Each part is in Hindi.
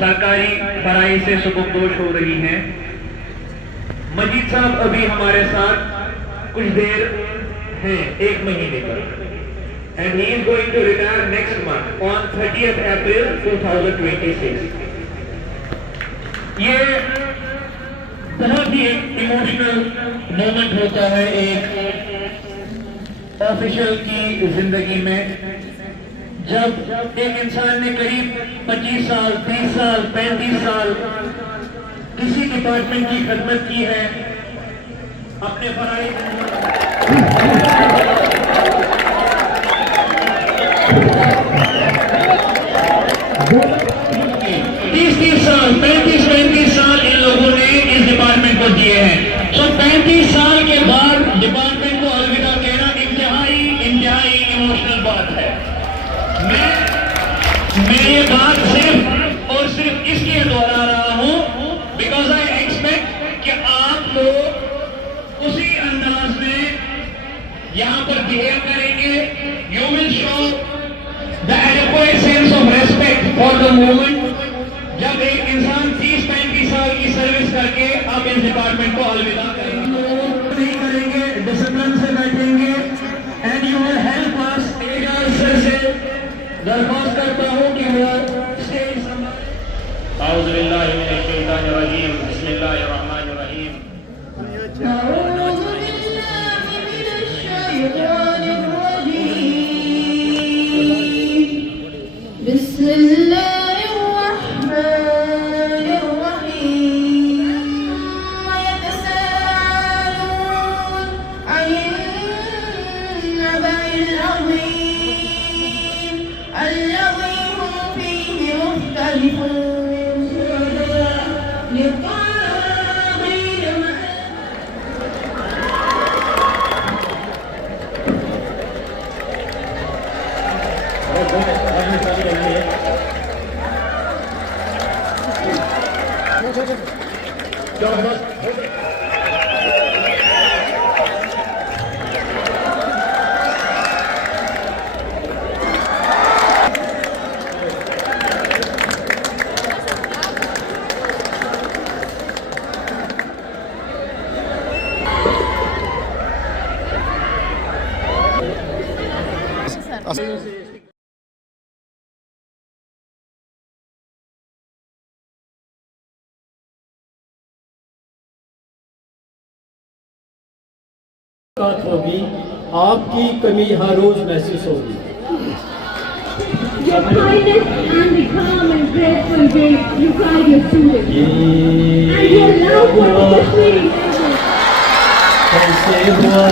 सरकारी फराई से सुबुकदोश हो रही हैं। मजीद साहब अभी हमारे साथ कुछ देर हैं, 1 महीने तक, and he is going to retire next month on 30th April 2026. ये बहुत ही इमोशनल मोमेंट होता है एक ऑफिशियल की जिंदगी में, जब एक इंसान ने करीब 25 साल, 30 साल, 35 साल किसी डिपार्टमेंट की खिदमत की है अपने फराई 30 साल, 35 साल इन लोगों ने इस डिपार्टमेंट को दिए हैं। तो 35 साल के बाद डिपार्टमेंट को अलविदा कहना इंतहाई इमोशनल बात है। मैं ये बात सिर्फ और सिर्फ इसलिए दोहरा रहा हूं बिकॉज आई एक्सपेक्ट कि आप लोग उसी अंदाज में यहां पर बिहेव करेंगे। You will show the adequate sense of respect for the movement. जब एक इंसान 30-35 साल की सर्विस करके आप इस डिपार्टमेंट को अलविदा करेंगे, नहीं करेंगे, डिसिप्लिन से बैठेंगे and you will help us. Sir से दरख्वास्त करता हूं कि वो स्टेज आऊज़ु बिल्लाहि मिनश शैतानिर रजीम, बिस्मिल्लाहिर रहमानिर रहीम। बिस्मिल्लाह होगी, आपकी कमी हर रोज महसूस होगी। Your kindness and the calm and grateful way you guide your students, and your love for especially कैसे हुआ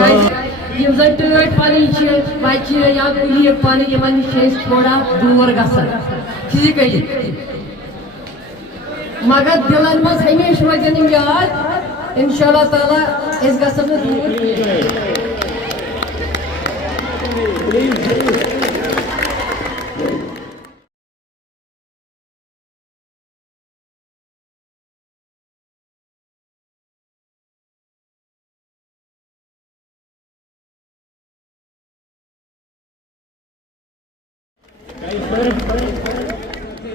जब यम जन टट पानी बच्चे या कुलीग पानी थोड़ा दूर ठीक मगर दिलन मज हमेशा रोजन याद इंशाअल्लाह ताला गसन दूर।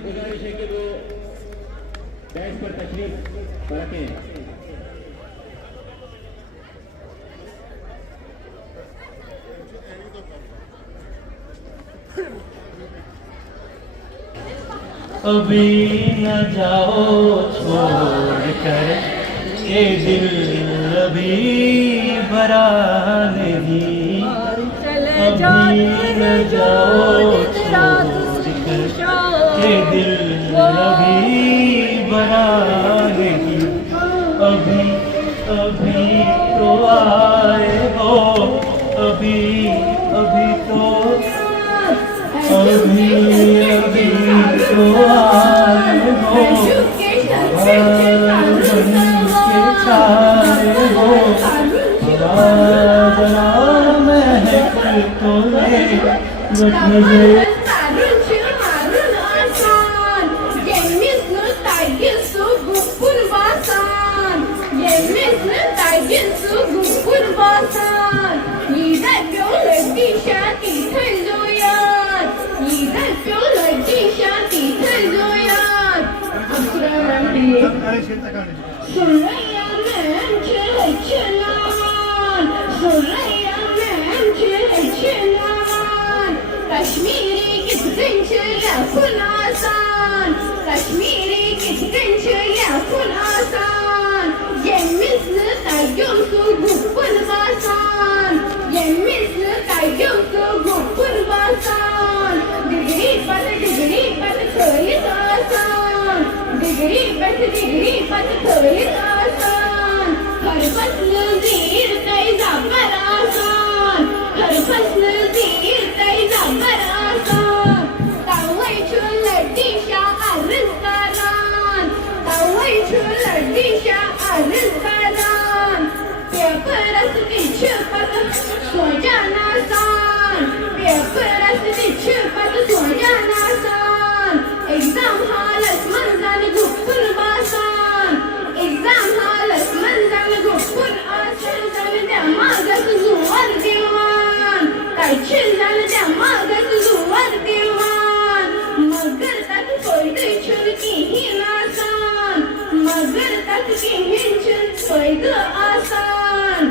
गुजारिश है कि वो बैठ पर तशरीफ रखें। अभी न जाओ छोड़ कर ये दिल अभी भरा नहीं, अभी न जाओ के दिल अभी भरा नहीं, अभी अभी तो आए हो, अभी अभी तो अभी अभी तो आए हो, छाए हो, महक तो ले Suraya mençe çınar, Suraya mençe çınar. Kaşmiri gittince lafın asan, Kaşmiri gittince lafın asan. Yemisli kayyumsu gupun basan, Yemisli kayyumsu gupun basan. Digri pat köyüz asan, Digri pat köyüz asan. Her faslı zir teyza var asan, Her faslı zir teyza var asan. Tavay çöller dişa arız karan, Tavay çöller dişa arız karan. Peperas diçi patı socan asan, Peperas diçi patı socan asan. Exam halas manzan gupun basan, Exam halas manzan gupun asan. Zan demagat zuvar divan, Kaçın zan demagat zuvar divan. Magar tak koydu çürki hinasan, Magar tak kihin çür koydu asan.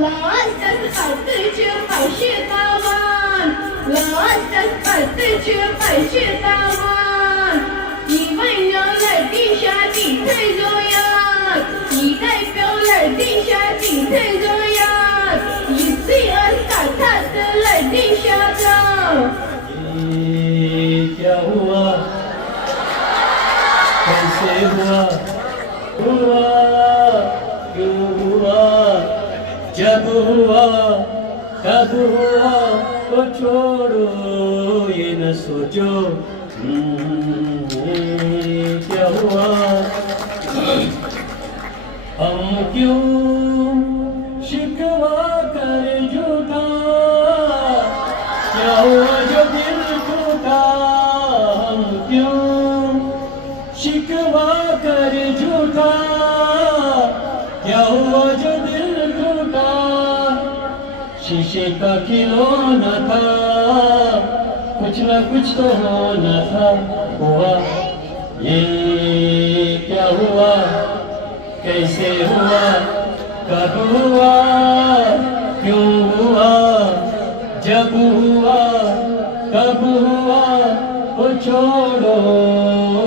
Lastas patıcı başı tavan, Lastas patıcı başı tavan. İvanyolar dişati teyzoyat, İdaypyolar dişati teyzoyat. İsiyas katatlar dişata. ये क्या हुआ, कैसे हुआ, हुआ क्यों हुआ, जब हुआ कब हुआ, तो छोड़ो ये न सोचो। ये क्या हुआ, हम क्यों शिकवा कर झूठा, क्या हुआ जो दिल टूटा, हम क्यों शिकवा कर झूठा, क्या हुआ जो दिल टूटा। शीशे का खिलौना था, कुछ न कुछ तो होना था, हुआ ये क्या हुआ, कैसे हुआ, कब हुआ, क्यों हुआ, जब हुआ कब हुआ, वो छोड़ो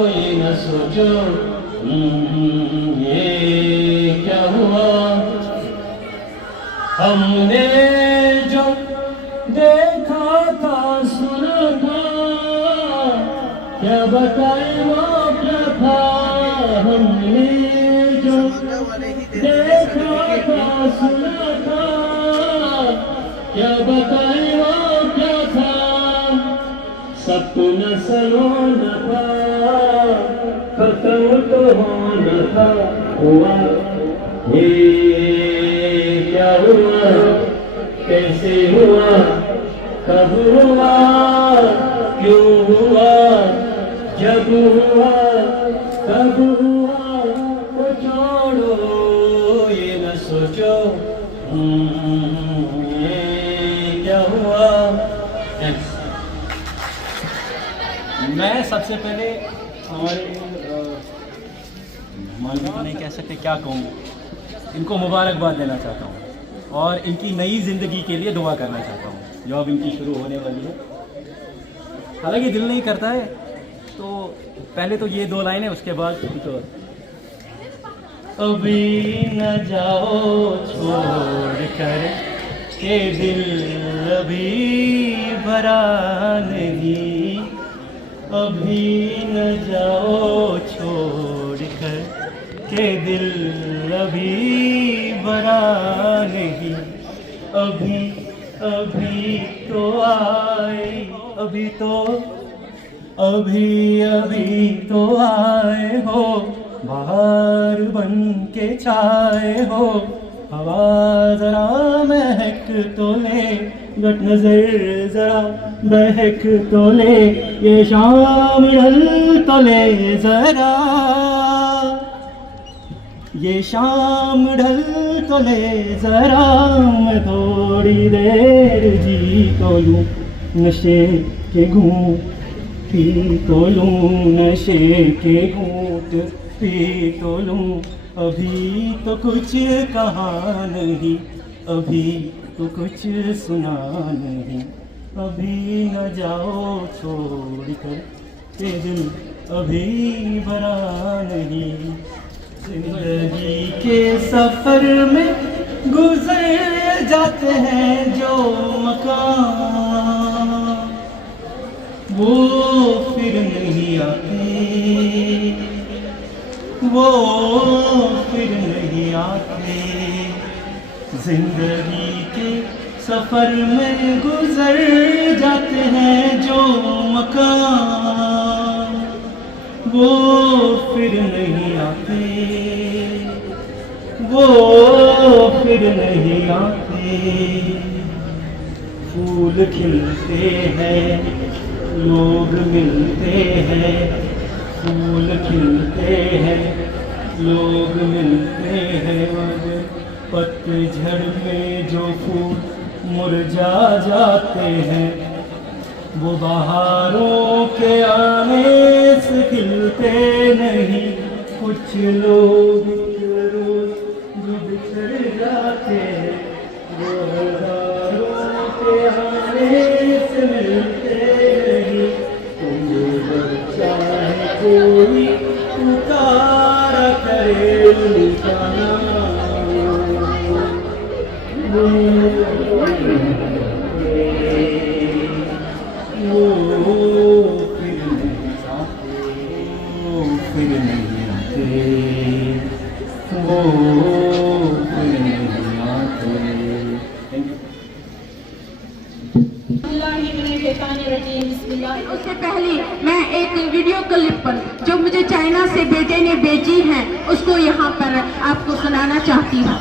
ये न सोचो। ये क्या हुआ, हमने जो देखा था सुना था, क्या बताए वो क्या था। हमने जो देखा था सुना था, क्या बताए वो क्या था। सपना सलोना था, खत्म तो होना था, हुआ ये क्या हुआ, कैसे हुआ, कब हुआ, क्यों हुआ, जब हुआ कब हुआ, वो छोड़ो ये न सोचो। ये क्या हुआ। मैं सबसे पहले हमारे मालूम तो नहीं कह सकते क्या कहूँ, इनको मुबारकबाद देना चाहता हूँ और इनकी नई ज़िंदगी के लिए दुआ करना चाहता हूँ जो अब इनकी शुरू होने वाली है। हालांकि दिल नहीं करता है तो पहले तो ये 2 लाइनें, उसके बाद कुछ और। अभी न जाओ छोड़ कर के दिल अभी भरा नहीं, अभी न जाओ छोड़ कर के दिल अभी भरा नहीं, अभी अभी तो आए, अभी तो आए हो, बाहर बन के छाए हो, हवा जरा महक तो ले, गट नजर जरा बहक तो ले, ये शाम ढल तो ले जरा, ये शाम ढल तो ले जरा, मैं थोड़ी देर जी तो लूं, नशे के घूंट पी तो लूं, नशे के घूंट पी तो लूं, अभी तो कुछ कहा नहीं, अभी तो कुछ सुना नहीं, अभी न जाओ छोड़ कर ये दिल अभी भरा नहीं। जिंदगी के सफर में गुजर जाते हैं जो मकाम, वो फिर नहीं आते, वो फिर नहीं आते। जिंदगी के सफर में गुजर जाते हैं जो मकाम, वो फिर नहीं आते, वो फिर नहीं आते। फूल खिलते हैं, लोग मिलते हैं, फूल खिलते हैं, लोग मिलते हैं, मगर पतझड़ में जो फूल मुरझा जाते हैं, वो बहारों के आने से खिलते नहीं। कुछ लोग जो बिछड़ जाते हैं, वो बहारों के आने से मिलते नहीं। तुम चाहे कोई पुकारा करे उनका नाम, वो फिर नहीं आते, वो फिर नहीं आते। उससे पहले मैं एक वीडियो क्लिप पर जो मुझे चाइना से बेटे ने भेजी है उसको यहाँ पर आपको सुनाना चाहती हूँ।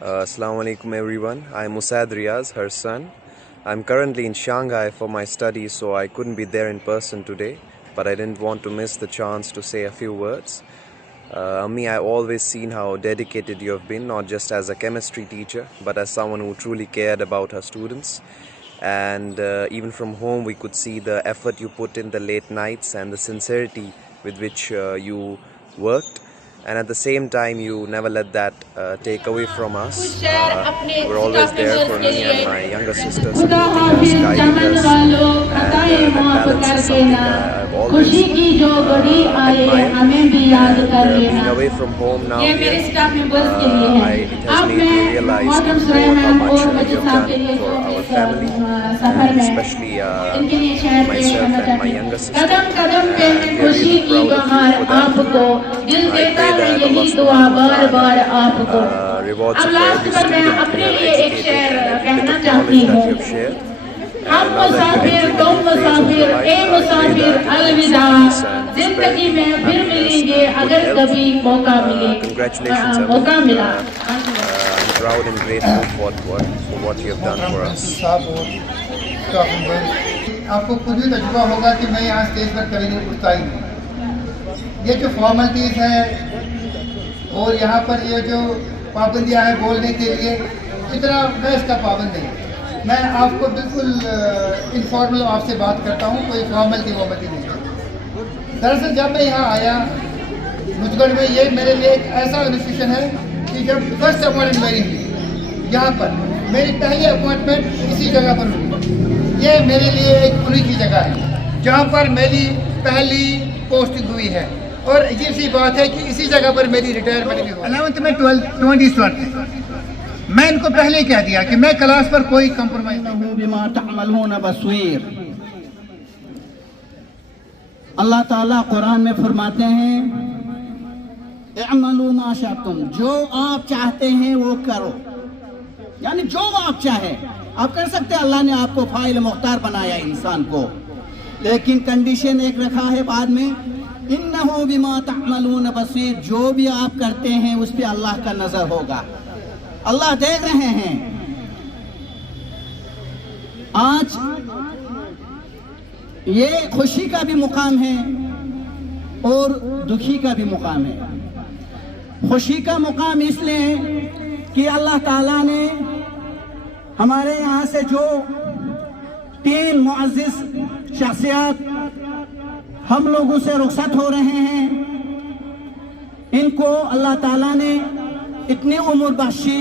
Assalamu alaikum everyone. I'm Musaad Riaz, her son. I'm currently in Shanghai for my studies, so I couldn't be there in person today, but I didn't want to miss the chance to say a few words. Ammi, I've always seen how dedicated you have been, not just as a chemistry teacher, but as someone who truly cared about her students. And even from home we could see the effort you put in, the late nights and the sincerity with which you worked. And at the same time, you never let that take away from us. We're always there for me and my younger sister, supporting us, guiding us, and that balance is something I've always admired. And being away from home now, it has made me realize more how much you have done for our family, and especially myself and my younger sister. And we are really proud of you for that. I pray that Allah subhanahu wa ta'ala rewards you for every student you have educated and every bit of knowledge that you have shared. And now that you enter the new phase of your life, I pray that you have peace and prosperity, happiness, good health. Congratulations, Abhi. I'm proud and grateful for what you have done for us. आपको खुद भी तजुर्बा होगा कि मैं यहाँ स्टेज पर कभी नहीं उठता ही नहीं। ये जो फॉर्मेलिटीज़ हैं और यहाँ पर ये जो पाबंदियाँ हैं बोलने के लिए, इतना मैं इसका पाबंद नहीं। मैं आपको बिल्कुल इनफॉर्मल आपसे बात करता हूँ, कोई फॉर्मेलिटी नहीं है। दरअसल जब मैं यहाँ आया मुझगढ़ में, ये मेरे लिए एक ऐसा इंस्टीट्यूशन है कि जब फर्स्ट अपॉइंटमेंट मेरी हुई यहाँ पर, मेरी पहली अपॉइंटमेंट इसी जगह पर हुई। ये मेरे लिए एक खुली की जगह है जहाँ पर मेरी पहली पोस्टिंग हुई है, और अजीब सी बात है कि इसी जगह पर मेरी रिटायरमेंट भी हुई। 11th में 20 स्टूडेंट थे, मैं इनको पहले ही कह दिया कि मैं क्लास पर कोई कंप्रोमाइज नहीं इन्नहु बिमा तअमलून बसीर। अल्लाह ताला कुरान में फरमाते हैं इअमलू मा शाअतुम, जो आप चाहते हैं वो करो, यानी जो आप चाहे आप कर सकते हैं। अल्लाह ने आपको फाइल मुख्तार बनाया इंसान को, लेकिन कंडीशन एक रखा है बाद में, इन्नहु बिमा तअमलून बसीर, जो भी आप करते हैं उस पे अल्लाह का नजर होगा, अल्लाह देख रहे हैं। आज ये खुशी का भी मुकाम है और दुखी का भी मुकाम है। खुशी का मुकाम इसलिए कि अल्लाह ताला ने हमारे यहाँ से जो 3 मुअज़्ज़िज़ शख्सियत हम लोगों से रुखसत हो रहे हैं, इनको अल्लाह ताला ने इतनी उम्र बख्शी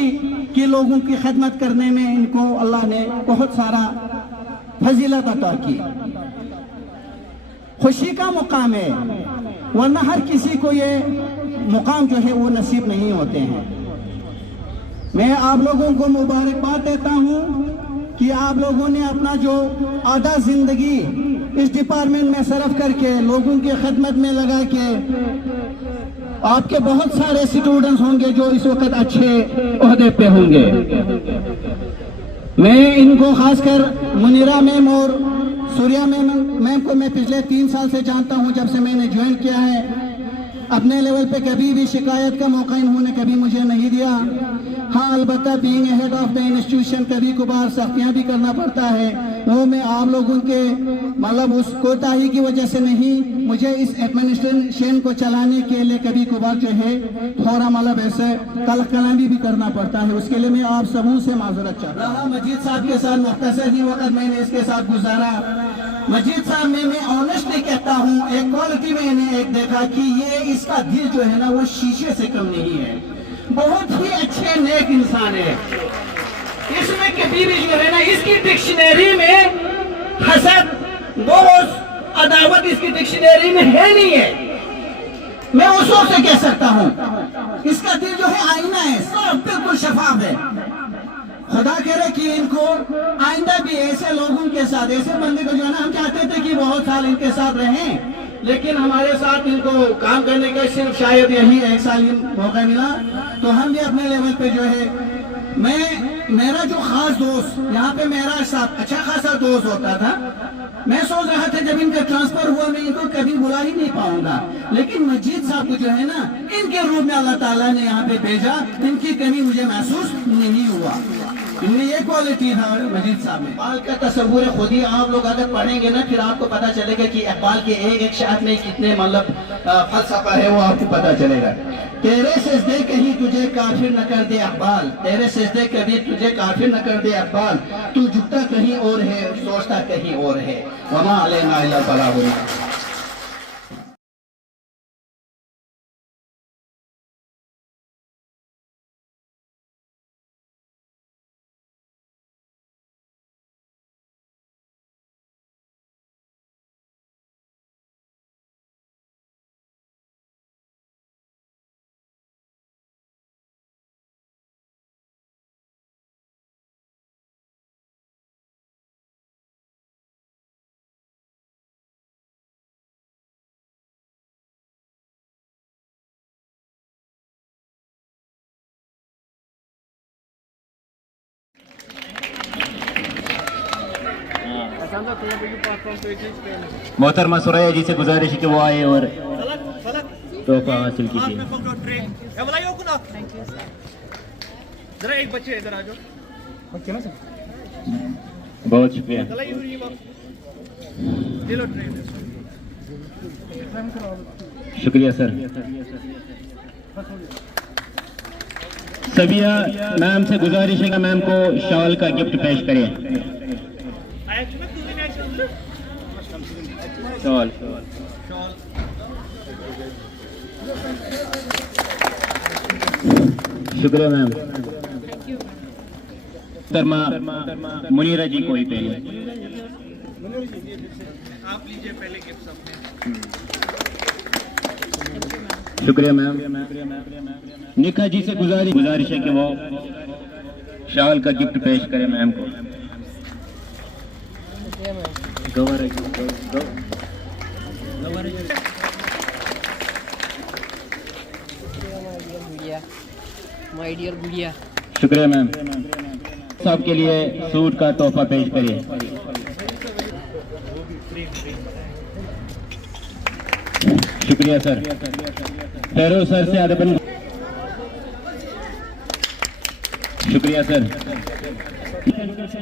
कि लोगों की खिदमत करने में इनको अल्लाह ने बहुत सारा फजीलत अता की। खुशी का मुकाम है, वरना हर किसी को ये मुकाम जो है वो नसीब नहीं होते हैं। मैं आप लोगों को मुबारकबाद देता हूँ कि आप लोगों ने अपना जो आधा जिंदगी इस डिपार्टमेंट में सर्व करके लोगों की खिदमत में लगा के, आपके बहुत सारे स्टूडेंट्स होंगे जो इस वक्त अच्छे ओहदे पे होंगे। मैं इनको खासकर मुनीरा मैम और सूर्या मैम को मैं पिछले 3 साल से जानता हूं, जब से मैंने ज्वाइन किया है। अपने लेवल पे कभी भी शिकायत का मौका इन्होंने कभी मुझे नहीं दिया। हाँ, अलबत्ता being head of the institution कभी कभार सख्तियां भी करना पड़ता है, वो मैं आप लोगों के मतलब उस कोताही की वजह से नहीं, मुझे इस एडमिनिस्ट्रेशन को चलाने के लिए कभी कभार जो है थोड़ा मतलब ऐसे कलामी भी करना पड़ता है। उसके लिए मैं आप सबों से माजरत चाहता हूँ। मजीद साहब के साथ मुख्तसर ही वक्त मैंने इसके साथ गुजारा। मजीद साहब में मैं ऑनेस्टली कहता हूँ, एक क्वालिटी मैंने एक देखा कि ये इसका दिल जो है ना वो शीशे से कम नहीं है, बहुत ही अच्छे नेक इंसान है। इसमें कभी भी जो है ना इसकी डिक्शनरी में हसद, बोझ, अदावत इसकी डिक्शनरी में है नहीं है। मैं उसों से कह सकता हूँ इसका दिल जो है आईना है, सब बिल्कुल शफाफ है। खुदा कह रहे कि इनको आइंदा भी ऐसे लोगों के साथ, ऐसे बंदे को जो है ना, हम चाहते थे कि बहुत साल इनके साथ रहें, लेकिन हमारे साथ इनको काम करने का सिर्फ शायद यही 1 साल मौका मिला। तो हम भी अपने लेवल पे जो है, मेरा जो खास दोस्त यहाँ पे मेरा साथ अच्छा खासा दोस्त होता था, मैं सोच रहा था जब इनका ट्रांसफर हुआ मैं इनको कभी बुला ही नहीं पाऊंगा, लेकिन मजीद साहब को जो है ना इनके रूप में अल्लाह ताला ने यहाँ पे भेजा, इनकी कमी मुझे महसूस नहीं हुआ। इनमें ये क्वालिटी था मजीद साहब में। इकबाल का तस्वुर है, खुद ही आप लोग अगर पढ़ेंगे ना फिर आपको पता चलेगा कि इकबाल के एक शायर में कितने मतलब फलसफा है, वो आपको पता चलेगा। तेरे सजदे कहीं तुझे काफिर न कर दे इकबाल, तेरे सजदे कभी तुझे काफिर न कर दे इकबाल, तू झुकता कहीं और है सोचता कहीं और है, वमा अलैना इल्ला बलागुल। मोहतरमा सुरैया जी से गुजारिश है कि वो आए और तोहफा हासिल कीजिए। जरा एक बच्चे इधर आ जाओ। बहुत शुक्रिया। शुक्रिया सर। सबिया मैम से गुजारिश है कि मैम को शॉल का गिफ्ट पेश करें। शॉल शुक्रिया मैम। तरमा मुनीरा जी को ही पहले आप लीजिए पहले गिफ्ट अपने। शुक्रिया मैम। निखा जी से गुजारिश है कि वो शाल का गिफ्ट पेश करें मैम को। माय डियर गुड़िया, शुक्रिया मैम। साहब के लिए सूट का तोहफा पेश करिए। शुक्रिया सर। फेरोज सर से अदबन। शुक्रिया सर।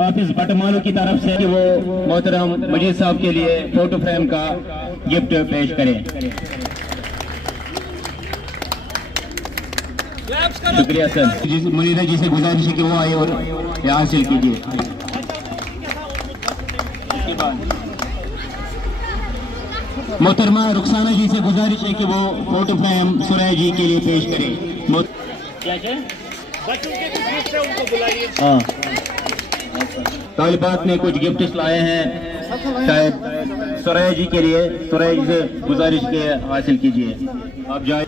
ऑफिस बटमालू की तरफ से कि वो मोहतरम मजीद साहब के लिए फोटो फ्रेम का गिफ्ट पेश करें। शुक्रिया सर। मुनीरा जी से गुजारिश है कि वो आए और ये हासिल कीजिए। मोहतरमा रुखसाना जी से गुजारिश है कि वो फोटो फ्रेम सुरैया जी के लिए पेश करें। क्या हाँ, तालिबात ने कुछ गिफ्ट्स लाए हैं शायद सुरैया जी के लिए। सुरैया जी से गुजारिश के हासिल कीजिए। आप जाए।